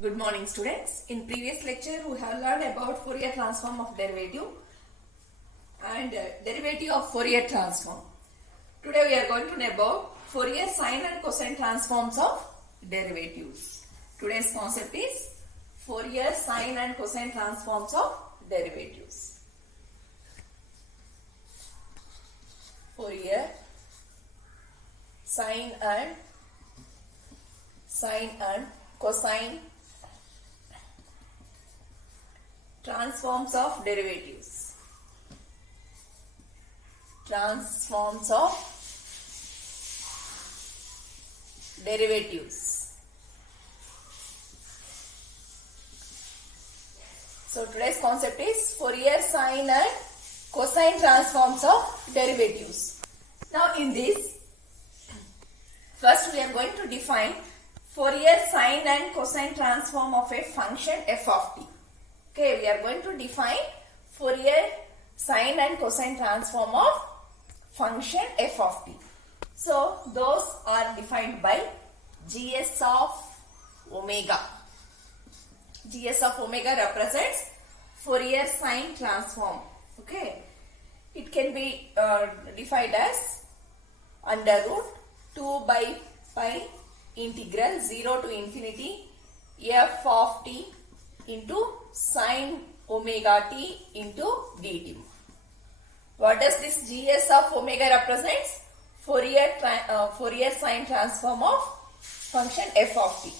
Good morning students. In previous lecture we have learned about Fourier transform of derivative and derivative of Fourier transform. Today we are going to know about Fourier sine and cosine transforms of derivatives. Today's concept is Fourier sine and cosine transforms of derivatives. Fourier sine and cosine transforms of derivatives. Transforms of derivatives. So today's concept is Fourier sine and cosine transforms of derivatives. Now in this, first we are going to define Fourier sine and cosine transform of a function f of t. Okay, we are going to define Fourier sine and cosine transform of function f of t. So, those are defined by gs of omega. Gs of omega represents Fourier sine transform. Okay, it can be defined as under root 2 by pi integral 0 to infinity f of t into sine omega t into dt. What does this gs of omega represents? Fourier sine transform of function f of t,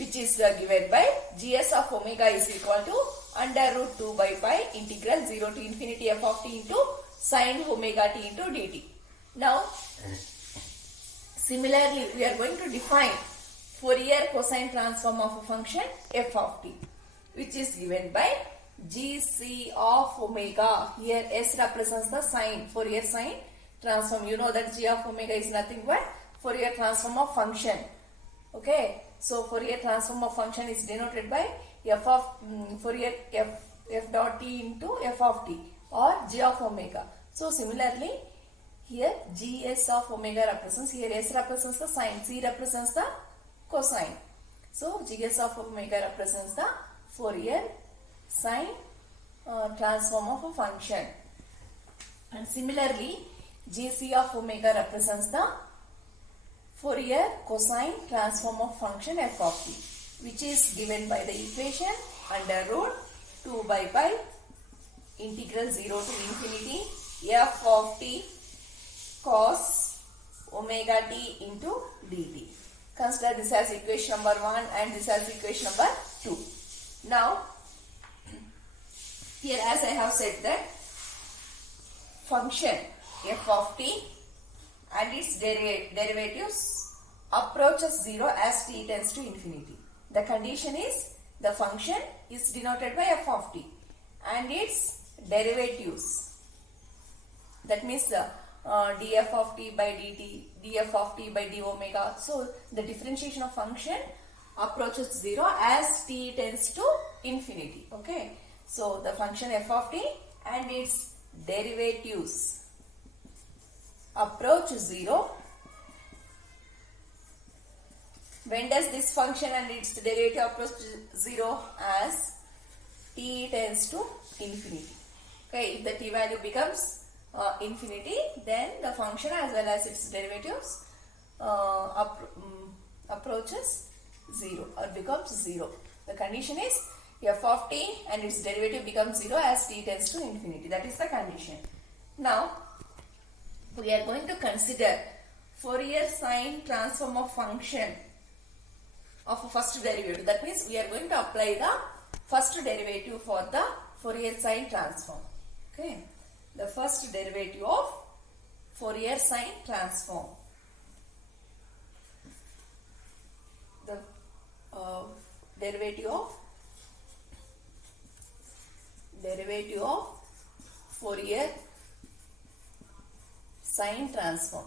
which is given by gs of omega is equal to under root 2 by pi integral 0 to infinity f of t into sine omega t into dt. Now, similarly, we are going to define Fourier cosine transform of a function f of t, which is given by gc of omega. Here s represents the sine, Fourier sine transform. You know that g of omega is nothing but Fourier transform of function. Okay, so Fourier transform of function is denoted by f of Fourier f dot t into f of t or g of omega. So similarly, here gs of omega represents, here s represents the sine, c represents the cosine. So gs of omega represents the Fourier sine transform of a function, and similarly gc of omega represents the Fourier cosine transform of function f of t, which is given by the equation under root 2 by pi integral 0 to infinity f of t cos omega t into dt. Consider this as equation number 1 and this as equation number 2. Now, here as I have said that function f of t and its derivatives approaches 0 as t tends to infinity. The condition is the function is denoted by f of t and its derivatives, that means the df of t by dt, df of t by d omega. So, the differentiation of function approaches 0 as t tends to infinity. Okay, so the function f of t and its derivatives approach 0. When does this function and its derivative approach 0? As t tends to infinity. Okay, if the t value becomes infinity, then the function as well as its derivatives approaches 0 or becomes 0. The condition is f of t and its derivative becomes 0 as t tends to infinity. That is the condition. Now, we are going to consider Fourier sine transform of function of a first derivative. That means we are going to apply the first derivative for the Fourier sine transform. Okay, the first derivative of Fourier sine transform. The derivative of Fourier sine transform.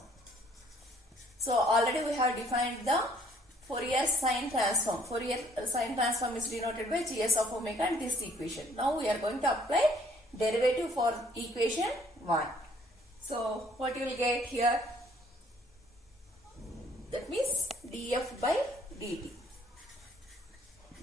So already we have defined the Fourier sine transform. Fourier sine transform is denoted by gs of omega and this equation. Now we are going to apply derivative for equation 1. So what you will get here? That means df by dt.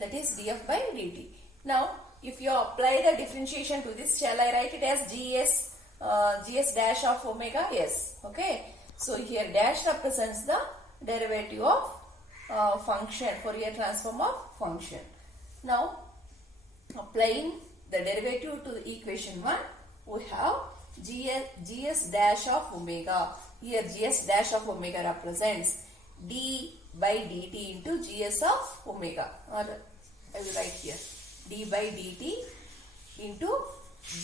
that is df by dt. Now if you apply the differentiation to this, shall I write it as gs dash of omega? Yes. Okay. So here dash represents the derivative of function, Fourier transform of function. Now applying the derivative to the equation 1, we have gs dash of omega. Here gs dash of omega represents d by dt into gs of omega, or I will write here d by dt into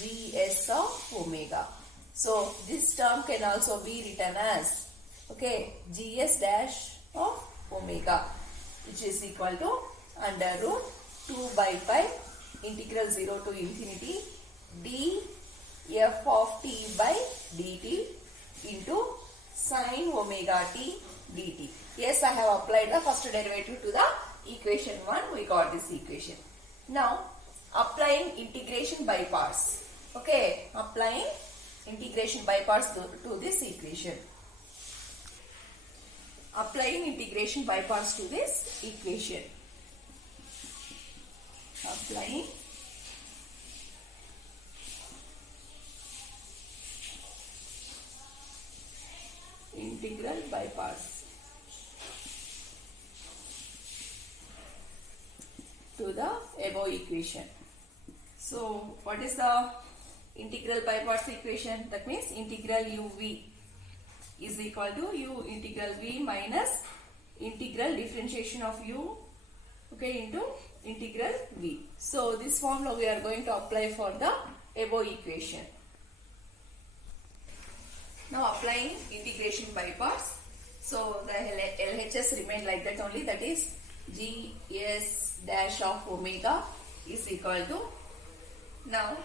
gs of omega. So this term can also be written as, okay, gs dash of omega, which is equal to under root 2 by pi integral 0 to infinity df of t by dt into sine omega t dt. Yes, I have applied the first derivative to the equation 1. We got this equation. Now applying integration by parts. Okay, applying integration by parts to this equation. Applying integration by parts to this equation. Applying integral by parts to the above equation. So what is the integral by parts equation? That means integral uv is equal to u integral v minus integral differentiation of u, okay, into integral v. So this formula we are going to apply for the above equation. Now applying integration by parts. So the LHS remain like that only, that is gs dash of omega is equal to, now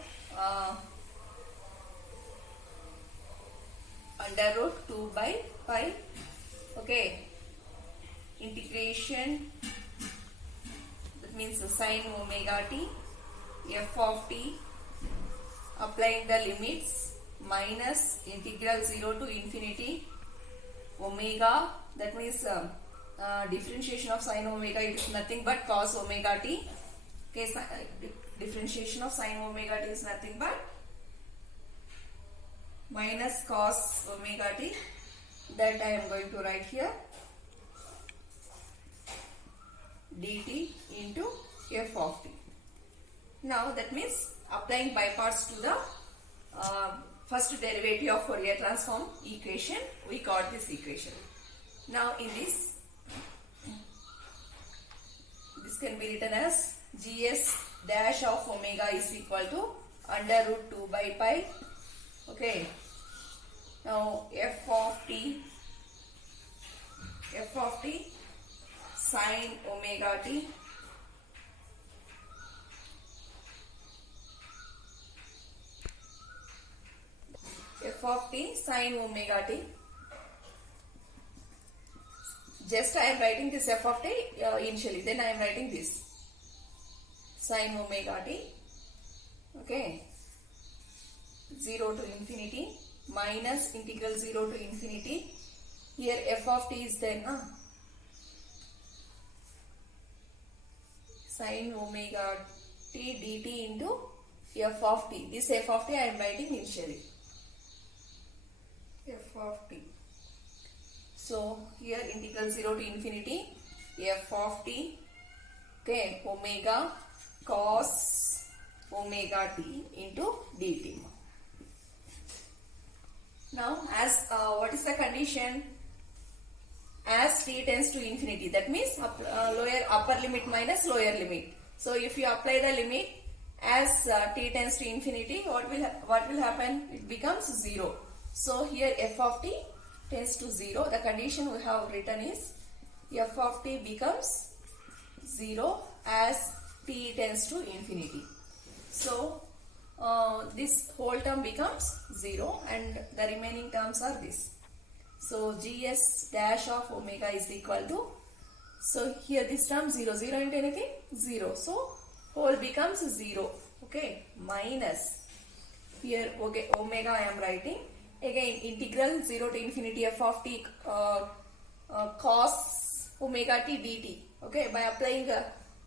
under root 2 by pi, okay, integration, that means sine omega t f of t, applying the limits, minus integral 0 to infinity omega, that means differentiation of sine omega, it is nothing but cos omega t. Okay, differentiation of sine omega t is nothing but minus cos omega t, that I am going to write here dt into f of t. Now that means applying by parts to the first derivative of Fourier transform equation, we got this equation. Now in this can be written as gs dash of omega is equal to under root 2 by pi, okay. Now f of t sine omega t f of t sine omega t. Just I am writing this f of t initially, then I am writing this sine omega t, okay, 0 to infinity minus integral 0 to infinity. Here f of t is there, sine omega t dt into f of t. This f of t I am writing initially, f of t. So here integral 0 to infinity f of t, okay, omega cos omega t into dt. Now as what is the condition? As t tends to infinity, that means upper limit minus lower limit. So if you apply the limit as t tends to infinity, what will happen? It becomes 0. So here f of t tends to 0. The condition we have written is f of t becomes 0 as t tends to infinity. So this whole term becomes 0 and the remaining terms are this. So gs dash of omega is equal to, so here this term 0, 0 into anything? 0. So whole becomes 0, okay, minus, here okay, omega I am writing, again integral 0 to infinity f of t cos omega t dt, okay, by applying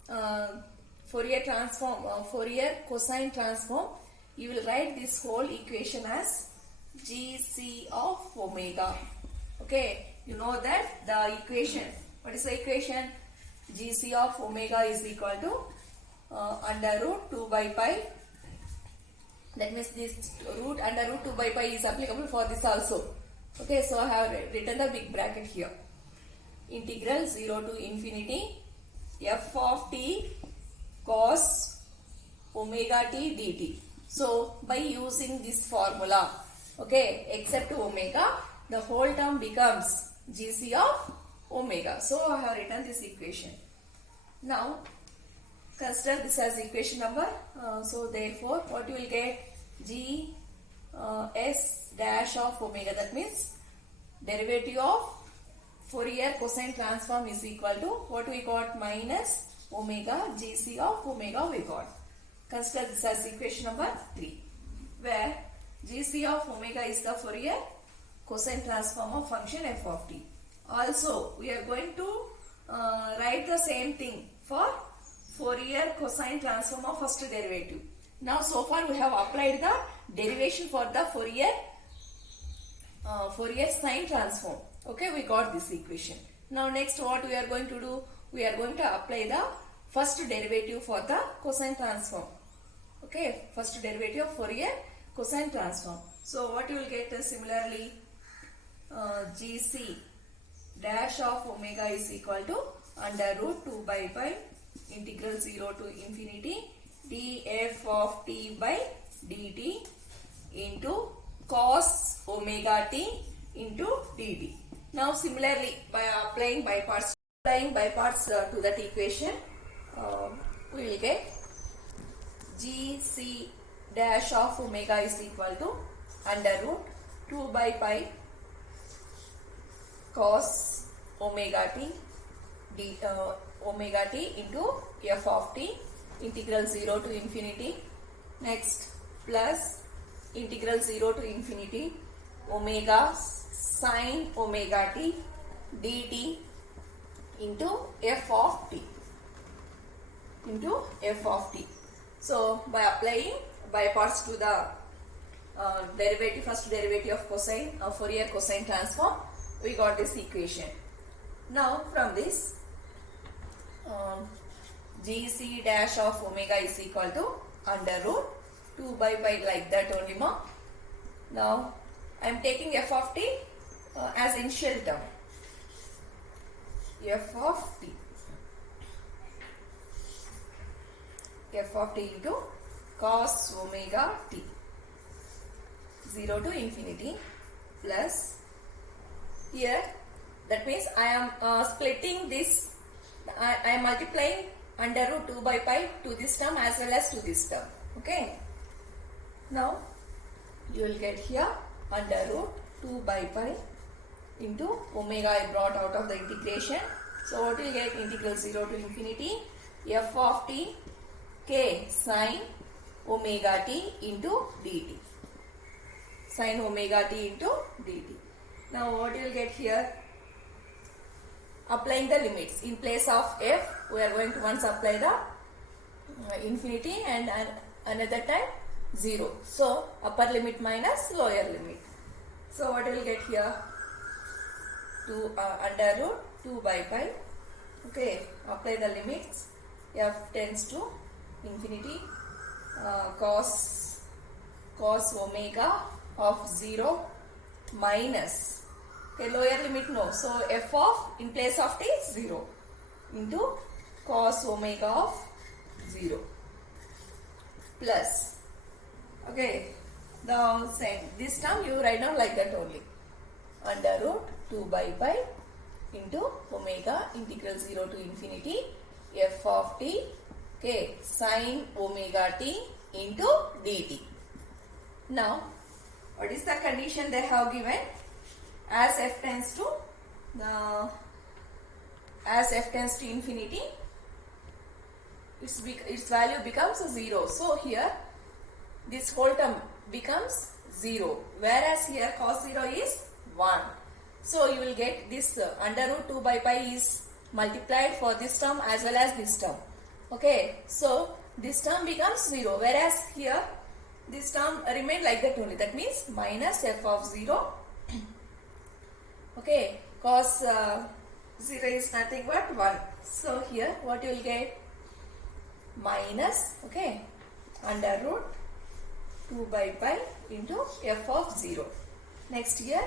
Fourier transform, Fourier cosine transform, you will write this whole equation as GC of omega. Okay, you know that the equation. What is the equation? GC of omega is equal to under root 2 by pi. That means this root under root 2 by pi is applicable for this also. Okay, so I have written the big bracket here. Integral 0 to infinity f of t cos omega t dt. So by using this formula, okay, except omega, the whole term becomes GC of omega. So I have written this equation. Now consider this as equation number. So therefore, what you will get? G S dash of omega. That means derivative of Fourier cosine transform is equal to what we got? Minus omega GC of omega we got. Consider this as equation number 3, where GC of omega is the Fourier cosine transform of function f of t. Also, we are going to write the same thing for Fourier cosine transform of first derivative. Now, so far we have applied the derivation for the Fourier sine transform. Okay, we got this equation. Now, next what we are going to do? We are going to apply the first derivative for the cosine transform. Okay, first derivative of Fourier cosine transform. So, what you will get is similarly GC dash of omega is equal to under root 2 by pi integral 0 to infinity df of t by dt into cos omega t into dt. Now similarly, by applying by parts to that equation, we will get GC dash of omega is equal to under root 2 by pi cos omega t omega t into f of t integral 0 to infinity. Next, plus integral 0 to infinity omega sine omega t dt into f of t So by applying by parts to the first derivative of cosine Fourier cosine transform, we got this equation. Now from this GC dash of omega is equal to under root 2 by pi, like that only ma. Now I am taking f of t as initial term. F of t into cos omega t 0 to infinity plus here, that means I am splitting this, I am multiplying under root 2 by pi to this term as well as to this term. Okay. Now you will get here under root 2 by pi into omega I brought out of the integration. So what will get? Integral 0 to infinity f of t k sine omega t into dt. Sine omega t into dt. Now what you will get here? Applying the limits. In place of f, we are going to once apply the infinity and another time 0. So upper limit minus lower limit. So what will get here? Under root 2 by pi. Okay, apply the limits. F tends to infinity cos omega of 0 minus, okay, lower limit no, so f of, in place of t, 0 into cos omega of 0 plus, okay, the same, this term you write down like that only, under root 2 by pi into omega integral 0 to infinity f of t, okay, sine omega t into dt. Now what is the condition they have given? As f tends to infinity, its value becomes 0. So here this whole term becomes 0, whereas here cos 0 is 1. So you will get this under root 2 by pi is multiplied for this term as well as this term. Okay, so this term becomes 0, whereas here this term remain like that only. That means minus f of 0. Okay, cos 0 is nothing but 1. So here what you will get? Minus, okay, under root 2 by pi into f of 0. Next here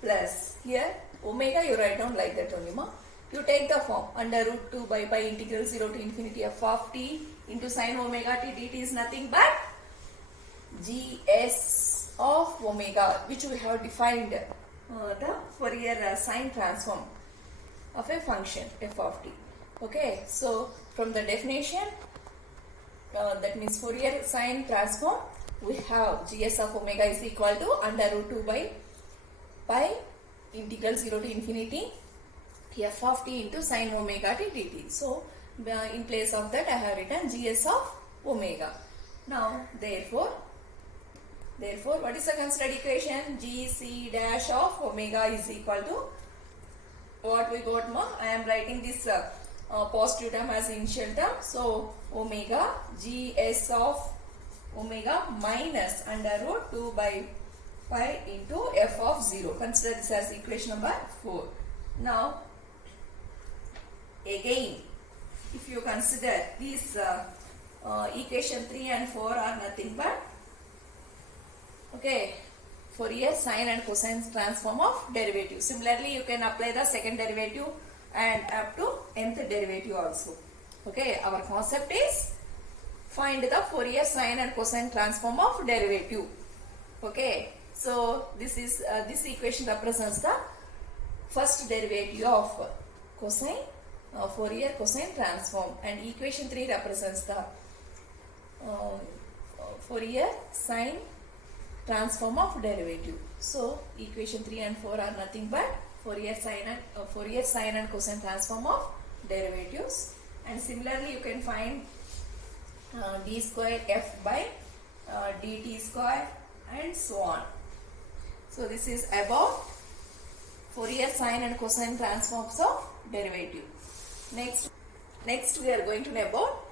plus, here omega you write down like that only, ma. You take the form under root 2 by pi integral 0 to infinity f of t into sin omega t dt is nothing but gs of omega, which we have defined the Fourier sine transform of a function f of t. Okay, so from the definition, that means Fourier sine transform, we have gs of omega is equal to under root 2 by pi integral 0 to infinity f of t into sin omega t dt. So in place of that I have written gs of omega. Now therefore what is the considered equation? Gc dash of omega is equal to what we got, ma? I am writing this positive term as initial term. So omega gs of omega minus under root 2 by pi into f of 0. Consider this as equation number 4. Now again, if you consider these equation 3 and 4 are nothing but, okay, Fourier sine and cosine transform of derivative. Similarly, you can apply the second derivative and up to nth derivative also. Okay, our concept is find the Fourier sine and cosine transform of derivative. Okay, so this is this equation represents the first derivative of cosine Fourier cosine transform, and equation 3 represents the Fourier sine transform of derivative. So equation 3 and 4 are nothing but Fourier sine and cosine transform of derivatives. And similarly you can find d square f by dt square and so on. So this is about Fourier sine and cosine transforms of derivative. Next we are going to know about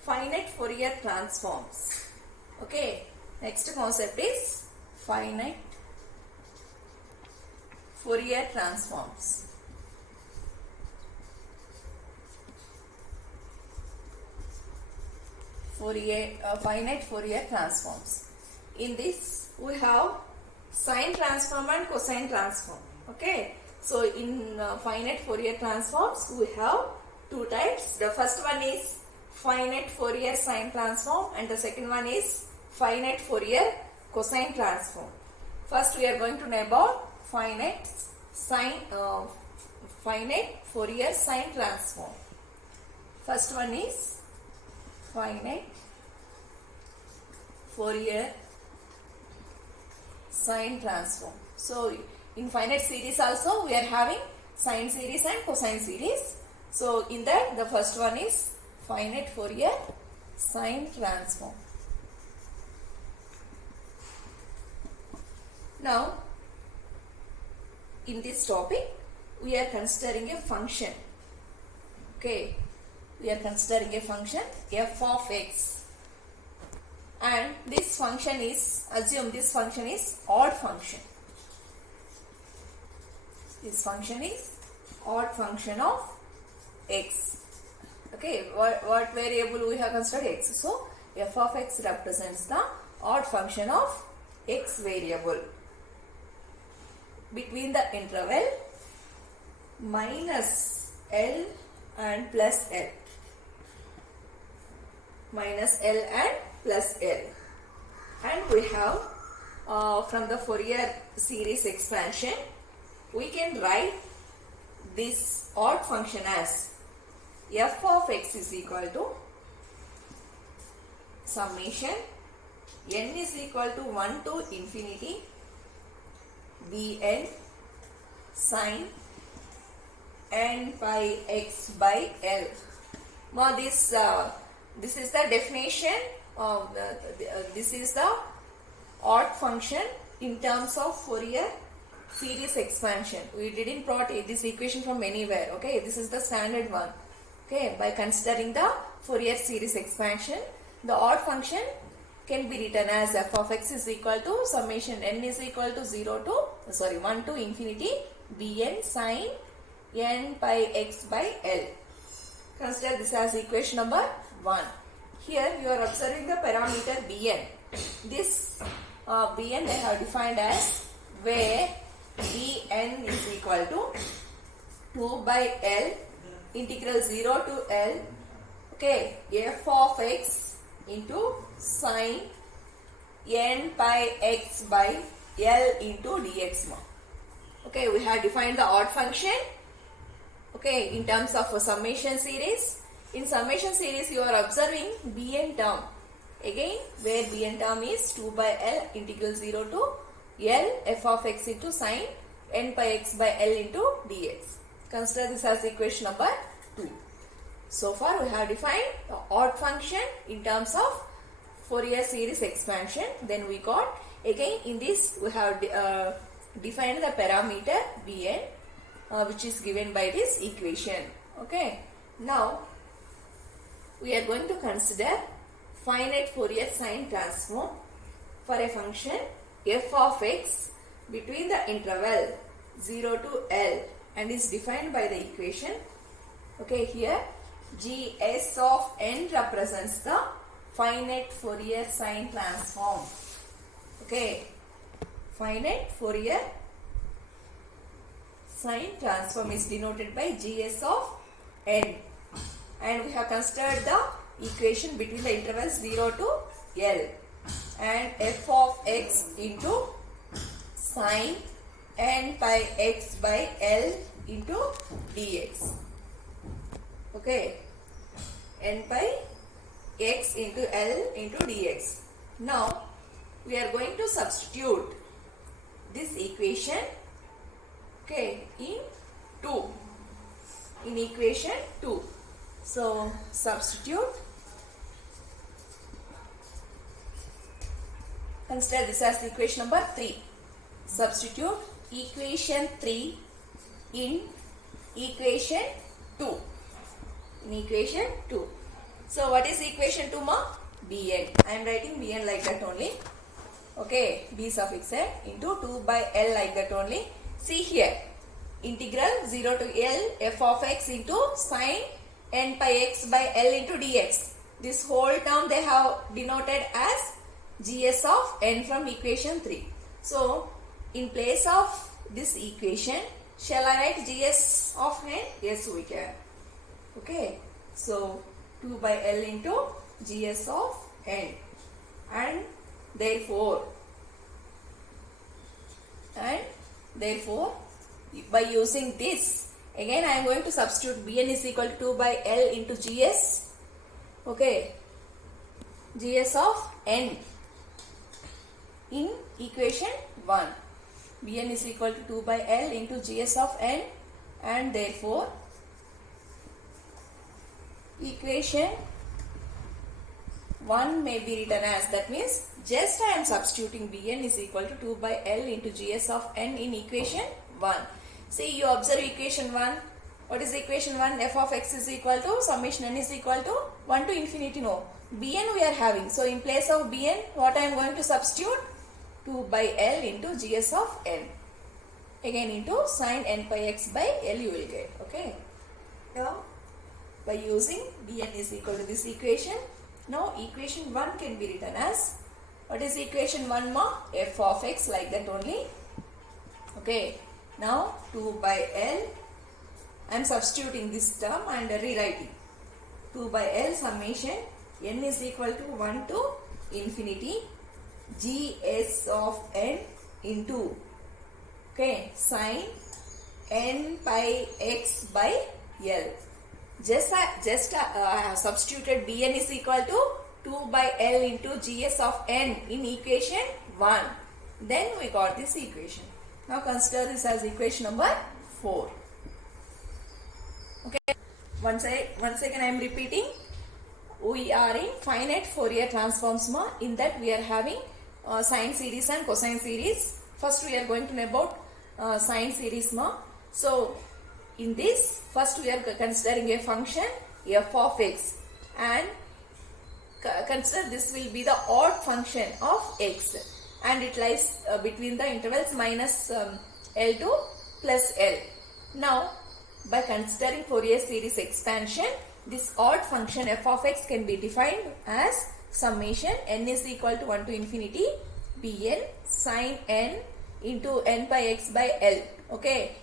finite Fourier transforms. Okay, next concept is finite Fourier transforms. Finite Fourier transforms. In this we have sine transform and cosine transform. Okay, so in finite Fourier transforms we have two types. The first one is finite Fourier sine transform and the second one is finite Fourier cosine transform. First we are going to know about finite Fourier sine transform. First one is finite Fourier sine transform. So in finite series also we are having sine series and cosine series. So in that the first one is finite Fourier sine transform. Now in this topic we are considering a function. Okay, we are considering a function f of x, and this function is, assume this function is odd function. This function is odd function of x. Okay, what variable we have considered? X. So f of x represents the odd function of x variable between the interval minus L and plus L. Minus L and plus L. And we have from the Fourier series expansion, we can write this odd function as f of x is equal to summation n is equal to 1 to infinity bn sin n pi x by L. Now this is the definition of this is the odd function in terms of Fourier series expansion. We didn't brought this equation from anywhere. Okay, this is the standard one. Okay, by considering the Fourier series expansion. The odd function can be written as f of x is equal to summation n is equal to 1 to infinity bn sin n pi x by L. Consider this as equation number 1. Here you are observing the parameter bn. This bn I have defined as where bn is equal to 2 by L integral 0 to L, okay, f of x into sin n pi x by L into dx. Okay, we have defined the odd function, okay, in terms of a summation series. In summation series you are observing bn term, again where bn term is 2 by L integral 0 to L f of x into sin n pi x by L into dx. Consider this as equation number 2. So far we have defined the odd function in terms of Fourier series expansion. Then we got, again in this we have defined the parameter bn which is given by this equation. Okay. Now we are going to consider finite Fourier sine transform for a function f of x between the interval 0 to L and is defined by the equation. Okay, here gs of n represents the finite Fourier sine transform. Okay, finite Fourier sine transform is denoted by gs of n, and we have considered the equation between the intervals 0 to L and f of x into sin n pi x by L into dx. Okay, n pi x into L into dx. Now we are going to substitute this equation, okay, in equation 2. So substitute, consider this as equation number 3. Substitute equation 3 in equation 2. In equation 2. So what is equation 2 ma? Bn. I am writing Bn like that only. Okay, B suffix into 2 by L like that only. See here, integral 0 to L f of x into sin n pi x by L into dx. This whole term they have denoted as gs of n from equation 3. So in place of this equation, shall I write gs of n? Yes, we can. Okay, so 2 by L into gs of n, and therefore by using this, again I am going to substitute bn is equal to 2 by L into gs, okay, gs of n in equation 1. Bn is equal to 2 by L into gs of n, and therefore equation 1 may be written as, that means just I am substituting bn is equal to 2 by L into gs of n in equation 1. See, you observe equation 1. What is equation 1? F of x is equal to summation n is equal to 1 to infinity. No, bn we are having. So in place of bn, what I am going to substitute? 2 by L into gs of n. Again into sin n pi x by L you will get. Okay. Now by using bn is equal to this equation, now equation 1 can be written as, what is equation 1 ma? F of x like that only. Okay. Now 2 by L, I am substituting this term and rewriting. 2 by L summation n is equal to 1 to infinity gs of n into, okay, sin n pi x by L. I have substituted bn is equal to 2 by L into gs of n in equation 1. Then we got this equation. Now consider this as equation number 4. Okay. Once again I am repeating. We are in finite Fourier transforms ma. In that we are having sine series and cosine series. First we are going to know about sine series ma. So in this, first we are considering a function f of x. and consider this will be the odd function of x, and it lies between the intervals minus L to plus L. Now, by considering Fourier series expansion, this odd function f of x can be defined as summation n is equal to 1 to infinity bn sin n into n by x by L. Okay.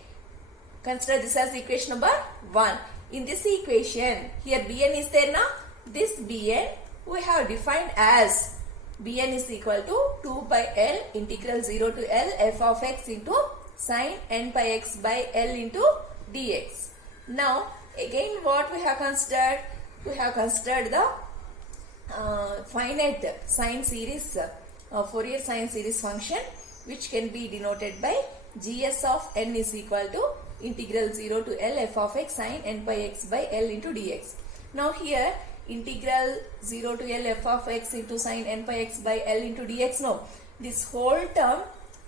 Consider this as equation number 1. In this equation, here bn is there now. This bn we have defined as bn is equal to 2 by L integral 0 to L f of x into sin n by x by L into dx. Now again what we have considered? We have considered the finite sine series, Fourier sine series function, which can be denoted by gs of n is equal to integral 0 to L f of x sin n by x by L into dx. Now here integral 0 to L f of x into sin n by x by L into dx. No, this whole term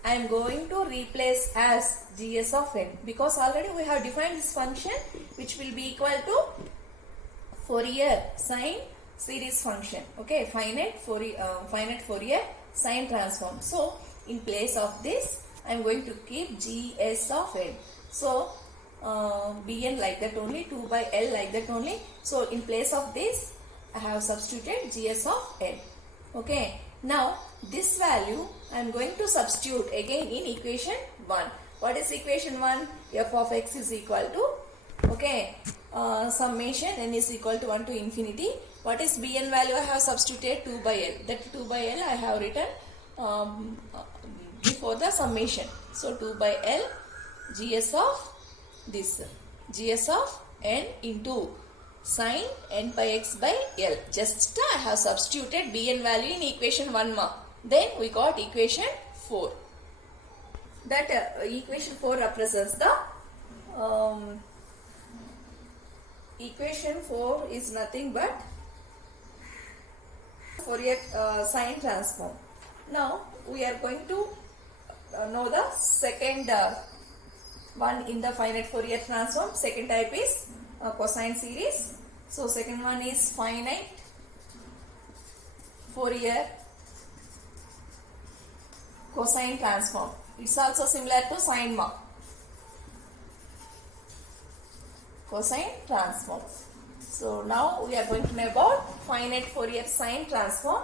I am going to replace as gs of n, because already we have defined this function which will be equal to Fourier sine series function. Okay, finite Fourier sine transform. So in place of this I am going to keep gs of n. So bn like that only, 2 by L like that only. So in place of this I have substituted gs of n. Okay, now this value I am going to substitute again in equation 1. What is equation 1? F of x is equal to, okay, summation n is equal to 1 to infinity. What is bn value? I have substituted 2 by L. That 2 by L I have written before the summation. So 2 by L gs of this, gs of n into sin n by x by L. Just I have substituted bn value in equation 1 ma. Then we got equation 4. That equation 4 represents the equation 4 is nothing but Fourier sine transform. Now we are going to know the second one in the finite Fourier transform. Second type is cosine series. So second one is finite Fourier cosine transform. It's also similar to sine ma. Cosine transform. So now we are going to know about finite Fourier sine transform.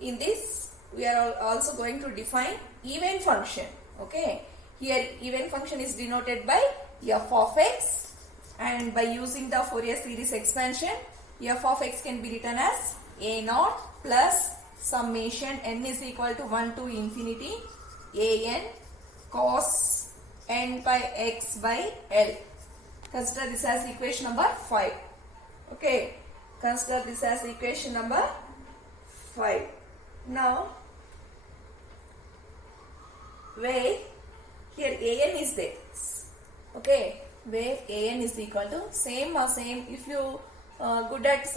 In this we are also going to define even function. Okay. Here even function is denoted by f of x, and by using the Fourier series expansion, f of x can be written as a naught plus summation n is equal to 1 to infinity an cos n by x by L. Consider this as equation number 5. Okay, consider this as equation number 5. Now, where here an is there. Okay, where an is equal to same if you good at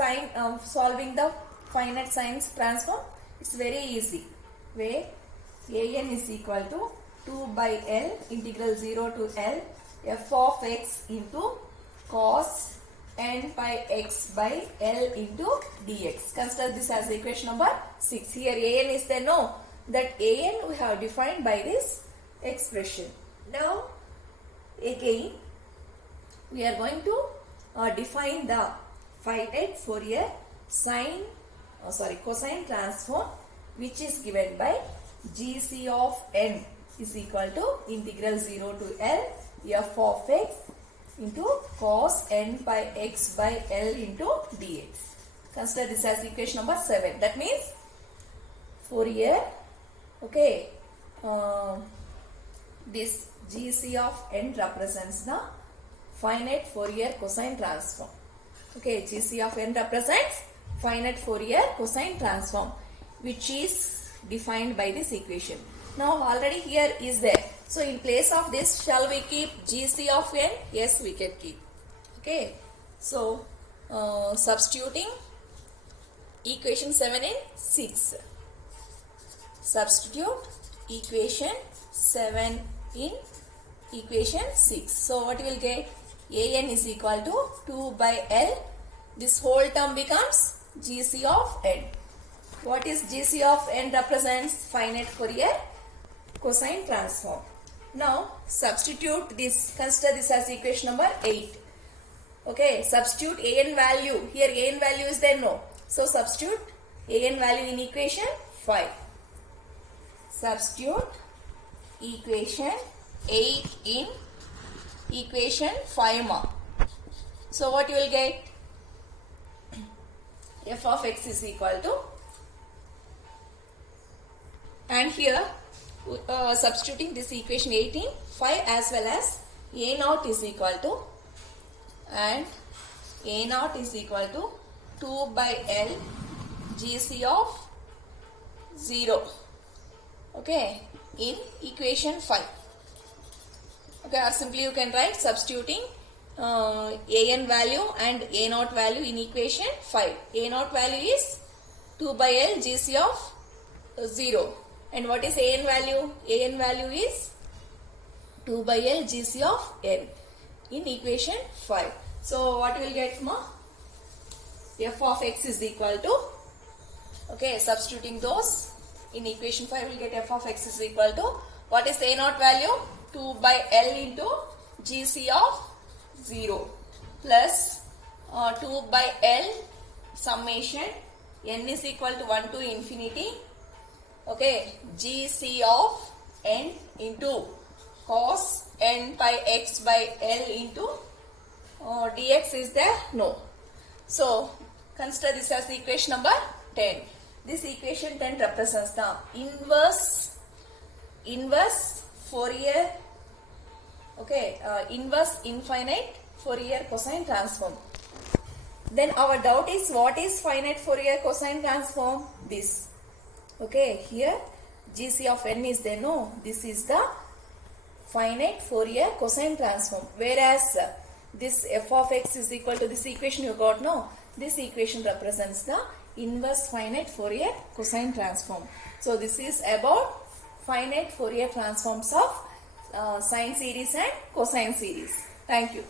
solving the finite sines transform, it's very easy. Where an is equal to 2 by L integral 0 to L f of x into cos n by x by L into dx. Consider this as equation number 6. Here an is there. No, that an we have defined by this expression. Now again we are going to define the finite Fourier cosine transform, which is given by gc of n is equal to integral 0 to L f of x into cos n by x by L into dx. Consider this as equation number 7. That means Fourier, okay, this gc of n represents the finite Fourier cosine transform. Okay, gc of n represents finite Fourier cosine transform, which is defined by this equation. Now already here is there. So in place of this, shall we keep gc of n? Yes, we can keep. Okay. So substituting equation 7 in 6. Substitute equation 7 in equation 6. So what you will get? An is equal to 2 by L This whole term becomes GC of n. What is GC of n represents? Finite Fourier cosine transform. Now substitute this, consider this as equation number 8. Okay, substitute an value. Here an value is there? No. So substitute an value in equation 5. Substitute equation 8 in equation 5 ma. So what you will get? F of x is equal to, and here substituting this equation 8 in 5 as well as a naught is equal to, and a naught is equal to 2 by L GC of 0. Okay, in equation 5. Okay, or simply you can write substituting an value and a naught value in equation 5. A naught value is 2 by L GC of 0. And what is an value? An value is 2 by L GC of n in equation 5. So what you will get, ma? F of x is equal to, okay, substituting those in equation 5, we will get f of x is equal to, what is a naught value? 2 by L into GC of 0 plus 2 by L summation n is equal to 1 to infinity. Okay, GC of n into cos n by x by L into dx is there? No. So consider this as equation number 10. This equation 10 represents the inverse Fourier, okay, inverse infinite Fourier cosine transform. Then our doubt is, what is finite Fourier cosine transform? This. Okay, here GC of n is there? No, this is the finite Fourier cosine transform. Whereas this f of x is equal to this equation you got, no? This equation represents the inverse finite Fourier cosine transform. So this is about finite Fourier transforms of sine series and cosine series. Thank you.